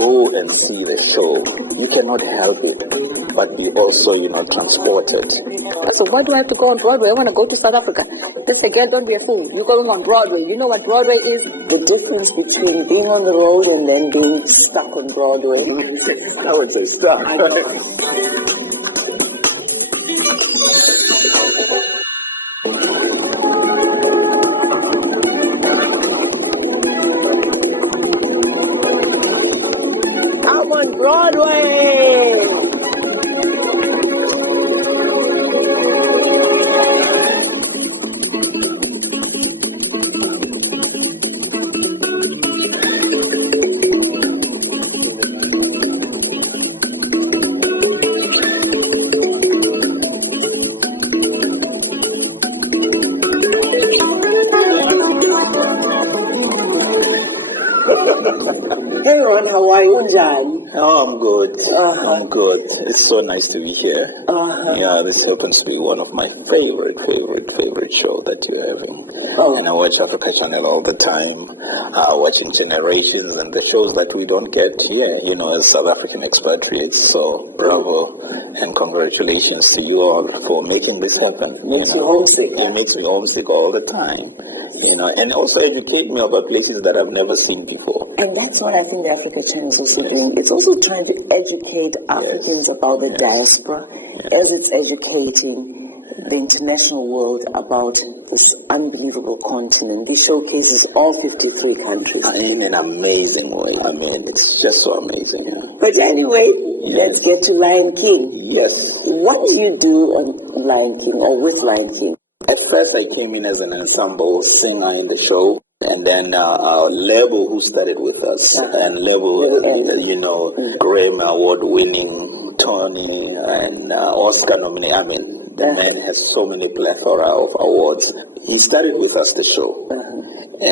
go and see the show, you cannot help it, but be also, transported. So why do I have to go on Broadway? I want to go to South Africa. They say, girl, don't be a fool. You're going on Broadway. You know what Broadway is? The difference between being on the road and then being stuck on Broadway. I would say stuck. I'm on Broadway! Hey Ron, how are you, John? Oh, I'm good. I'm good. It's so nice to be here. Yeah, this happens to be one of my favorite show that you're having. And I watch Africa Channel all the time, watching Generations and the shows that we don't get here, as South African expatriates. So bravo and congratulations to you all for making this happen. Makes you homesick. It makes me homesick all the time. And also educate me about places that I've never seen before. And that's what I think the Africa Channel is also doing. It's also trying to educate Africans about the diaspora as it's educating the international world about this unbelievable continent. It showcases all 53 countries. In an amazing way. I mean, it's just so amazing. But anyway, let's get to Lion King. Yes. What do you do on Lion King or with Lion King? At first, I came in as an ensemble singer in the show, and then Level, who started with us, and Level, Grammy Award-winning, Tony, and Oscar nominee. I mean, the man has so many plethora of awards. He started with us the show,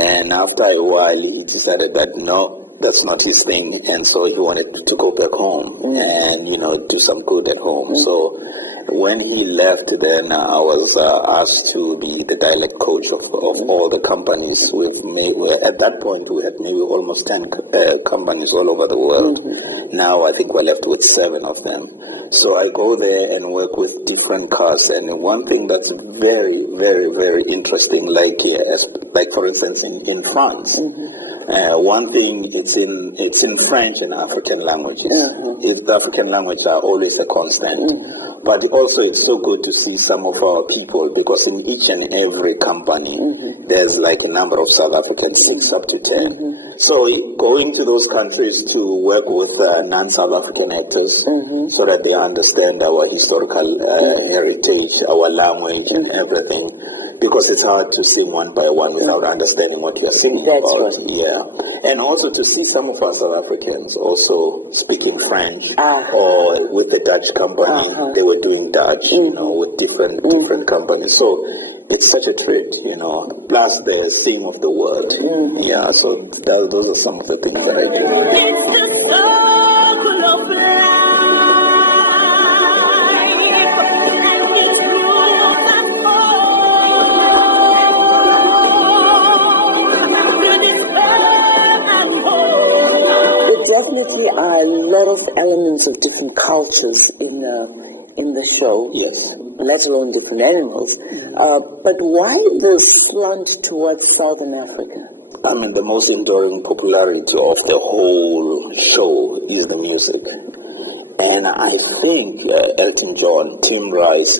and after a while, he decided that no, that's not his thing, and so he wanted to go back home and do some good at home. So when he left, then I was asked to be the dialect coach of all the companies. At that point, we had maybe almost 10 companies all over the world. Now I think we're left with 7 of them. So I go there and work with different casts. And one thing that's very, very, very interesting, like for instance in France, one thing it's in French and African languages. The African languages are always a constant, but also it's so good to see some of our people, because in each and every company there's like a number of South Africans, 6 up to 10. So going to those countries to work with non-South African actors so that they understand our historical heritage, our language and everything, because it's hard to sing one by one without understanding what you're singing about. Right. Yeah. And also to see some of our South Africans also speaking French, or with the Dutch company, they were doing Dutch, with different companies. So it's such a treat, plus the sing of the word. Yeah, so those are some of the things that I do. Definitely are a lot of elements of different cultures in the show, yes, let alone different animals. But why the slant towards Southern Africa? I mean, the most enduring popularity of the whole show is the music. And I think Elton John, Tim Rice,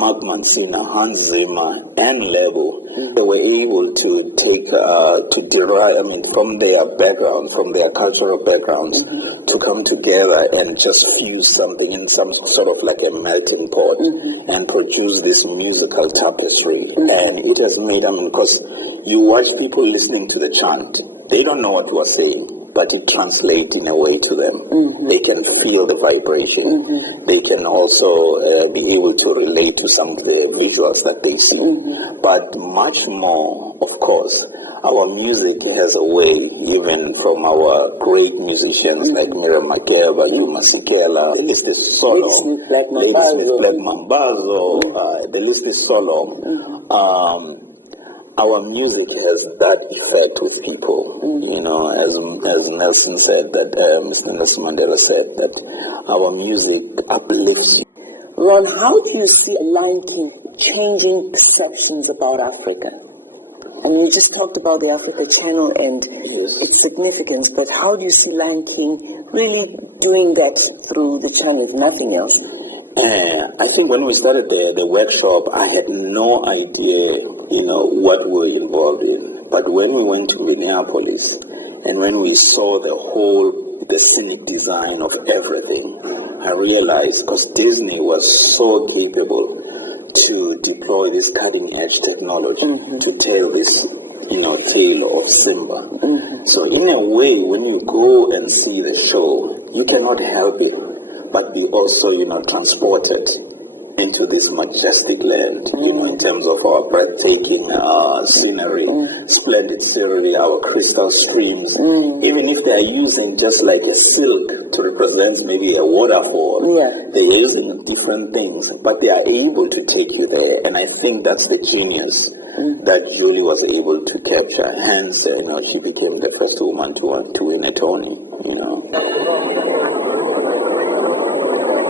Mark Mancina, Hans Zimmer, and Lebo, they were able to take, to derive, from their background, from their cultural backgrounds, to come together and just fuse something in some sort of like a melting pot and produce this musical tapestry. And it has made, because you watch people listening to the chant, they don't know what we're saying, but it translates in a way to them. They can feel the vibration. They can also be able to relate to some of the visuals that they see. But much more, of course, our music has a way, even from our great musicians like Miriam Makeba, Yuma Sikela, the list is solo. The list is solo. our music has that effect with people. You know, as Nelson said, that Mr. Nelson Mandela said, that our music uplifts you. Ron, how do you see Lion King changing perceptions about Africa? I mean, you just talked about the Africa Channel and its significance, but how do you see Lion King really doing that through the channel, if nothing else? I think when we started the workshop, I had no idea, you know, what we were involved in. But when we went to Minneapolis and when we saw the scenic design of everything, I realized, because Disney was so capable to deploy this cutting-edge technology to tell this, you know, tale of Simba. So in a way, when you go and see the show, you cannot help it but be also, you know, transported into this majestic land, you know, in terms of our breathtaking scenery, splendid scenery, our crystal streams, even if they are using just like a silk to represent maybe a waterfall, they're using different things, but they are able to take you there, and I think that's the genius that Julie was able to capture. Hence, you know, she became the first woman to win a Tony, you know.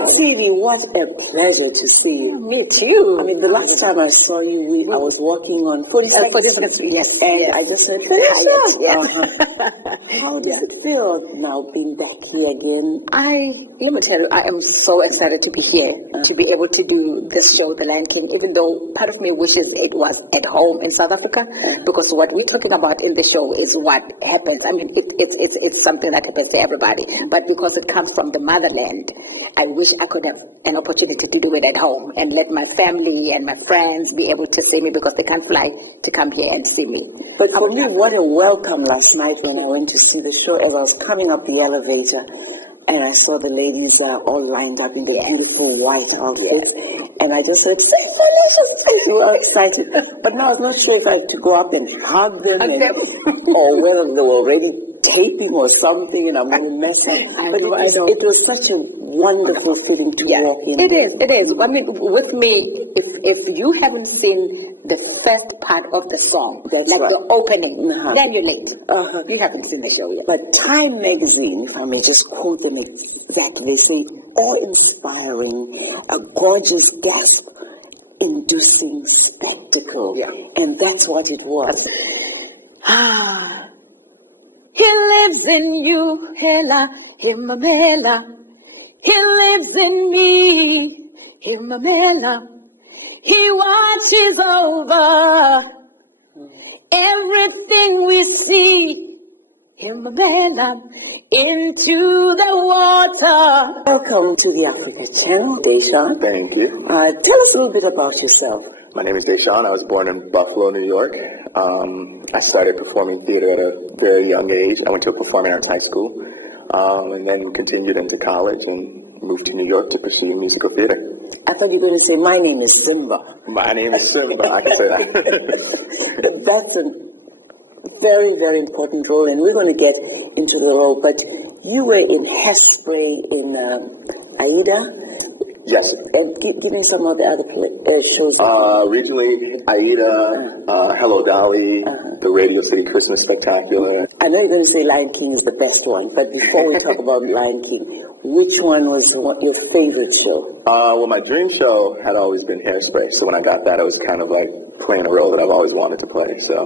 Stevie, what a pleasure to see you. Me too. I mean, the last time I saw you, I was walking on 46th. Yes. And I just said, how does it feel now being back here again? Let me tell you, I am so excited to be here, to be able to do this show, The Lion King, even though part of me wishes it was at home in South Africa, because what we're talking about in the show is what happens. I mean, it's something that happens to everybody, but because it comes from the motherland, I wish I could have an opportunity to do it at home and let my family and my friends be able to see me, because they can't fly to come here and see me. But for me, what a welcome last night when I went to see the show. As I was coming up the elevator, and I saw the ladies all lined up in their beautiful white outfits, and I just said, "Say Felicia!" You were excited, but now I was not sure if I had to go up and hug them, or whether they were already taping or something, and I'm going to mess up. But it was such a wonderful feeling to walk in. It is. I mean, with me, if you haven't seen the first part of the song, the opening, then you're late. You haven't seen the show yet. But Time magazine, if I may just quote them exactly, they say, awe-inspiring, a gorgeous gasp-inducing spectacle. And that's what it was. He lives in you, Hela, Himamela. He lives in me, Himamela. He watches over everything we see, Himamela, into the water. Welcome to the Africa Channel, Deshaun. Thank you. Tell us a little bit about yourself. My name is Deshaun. I was born in Buffalo, New York. I started performing theater at a very young age. I went to a performing arts high school, and then continued into college and moved to New York to pursue musical theater. I thought you were going to say, my name is Simba. My name is Simba. I can say that. That's a very, very important role, and we're going to get into the role. But you were in Hairspray in Aida. Yes. And give me some of the other shows. Recently, Aida, Hello Dolly, the Radio City Christmas Spectacular. I know you're going to say Lion King is the best one, but before we talk about Lion King, which one was your favorite show? Well, my dream show had always been Hairspray, so when I got that, it was kind of like playing a role that I've always wanted to play. So,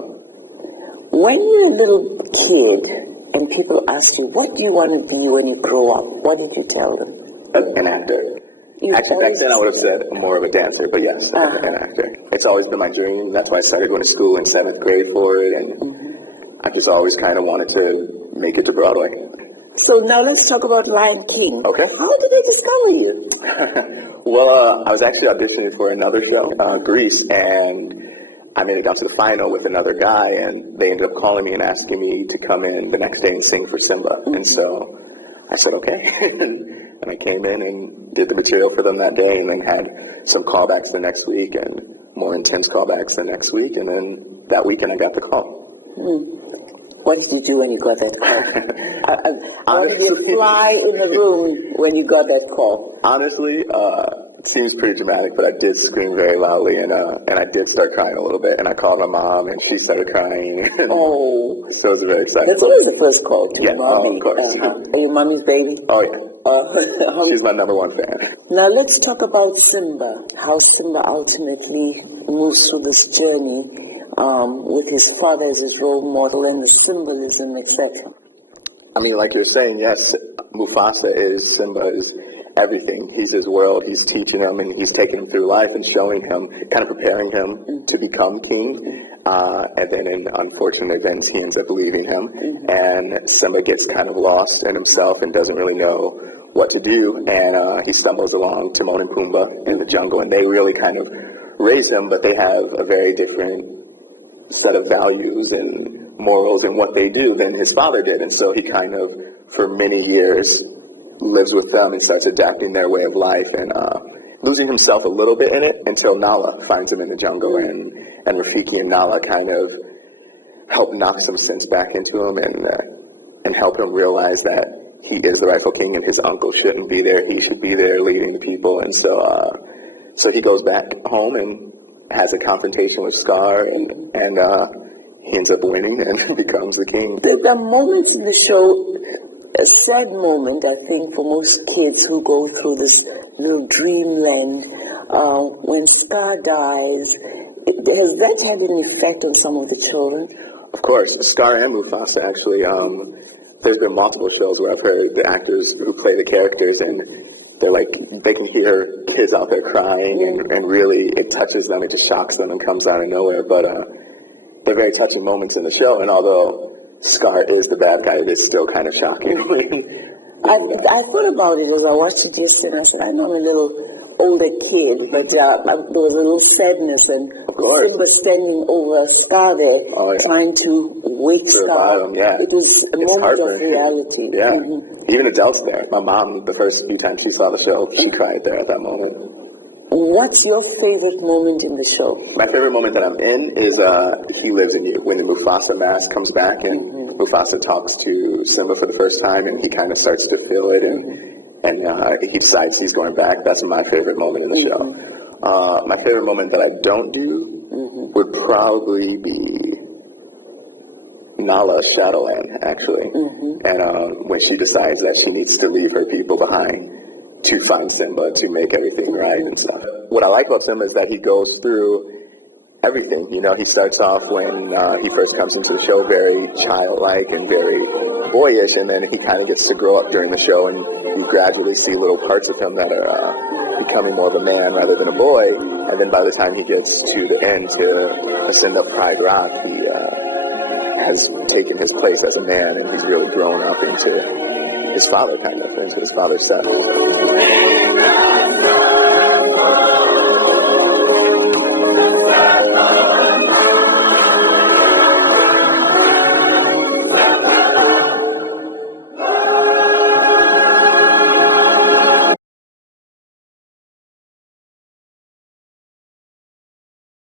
when you were a little kid and people asked you, what do you want to be when you grow up? What did you tell them? An actor. Actually, back then I would have said more of a dancer, but yes, an actor. It's always been my dream. That's why I started going to school in 7th grade for it, and I just always kind of wanted to make it to Broadway. So now let's talk about Lion King. Okay. How did they discover you? Well, I was actually auditioning for another show, Grease, and I made it down to the final with another guy, and they ended up calling me and asking me to come in the next day and sing for Simba. And so I said, okay. And I came in and did the material for them that day, and then had some callbacks the next week and more intense callbacks the next week. And then that weekend I got the call. What did you do when you got that call? How did you fly in the room when you got that call? Honestly, seems pretty dramatic, but I did scream very loudly, and I did start crying a little bit. And I called my mom, and she started crying. Oh, So it was very exciting. that's always the first call to Yeah, mommy. of course. Are you mommy's baby? Oh yeah, she's my number one fan. Now let's talk about Simba. How Simba ultimately moves through this journey with his father as his role model and the symbolism, etc. I mean, like you're saying, yes, Mufasa is Simba is everything. He's his world. He's teaching him, and he's taking him through life and showing him, kind of preparing him to become king. And then in unfortunate events, he ends up leaving him, and Simba gets kind of lost in himself and doesn't really know what to do. And he stumbles along Timon and Pumbaa in the jungle, and they really kind of raise him, but they have a very different set of values and morals and what they do than his father did. And so he kind of, for many years, lives with them and starts adapting their way of life and losing himself a little bit in it until Nala finds him in the jungle, and Rafiki and Nala kind of help knock some sense back into him and help him realize that he is the rightful king and his uncle shouldn't be there. He should be there leading the people. And so he goes back home and has a confrontation with Scar, and he ends up winning and becomes the king. There are moments in the show, a sad moment, I think, for most kids who go through this little dreamland. When Scar dies, has that had an effect on some of the children? Of course, Scar and Mufasa actually. There's been multiple shows where I've heard the actors who play the characters, and they're like, they can hear kids out there crying, and really it touches them, it just shocks them and comes out of nowhere. But they're very touching moments in the show, and although Scar is the bad guy, it is still kind of shocking. I thought about it as I watched it yesterday, and I said, I know I'm a little older kid, but there was a little sadness, and Simba standing over Scar there, trying to wake Scar. It was a moment of reality. Yeah, even adults there. My mom, the first few times she saw the show, she cried there at that moment. What's your favorite moment in the show? My favorite moment that I'm in is He Lives in You, when the Mufasa mask comes back and Mufasa talks to Simba for the first time, and he kind of starts to feel it, and he decides he's going back. That's my favorite moment in the show. My favorite moment that I don't do would probably be Nala's Shadowland, actually. And when she decides that she needs to leave her people behind to find Simba, to make everything right and stuff. What I like about Simba is that he goes through everything. You know, he starts off when he first comes into the show very childlike and very boyish, and then he kind of gets to grow up during the show, and you gradually see little parts of him that are becoming more of a man rather than a boy. And then by the time he gets to the end, to ascend up Pride Rock, he has taken his place as a man, and he's really grown up into his father, kind of, into his father's son.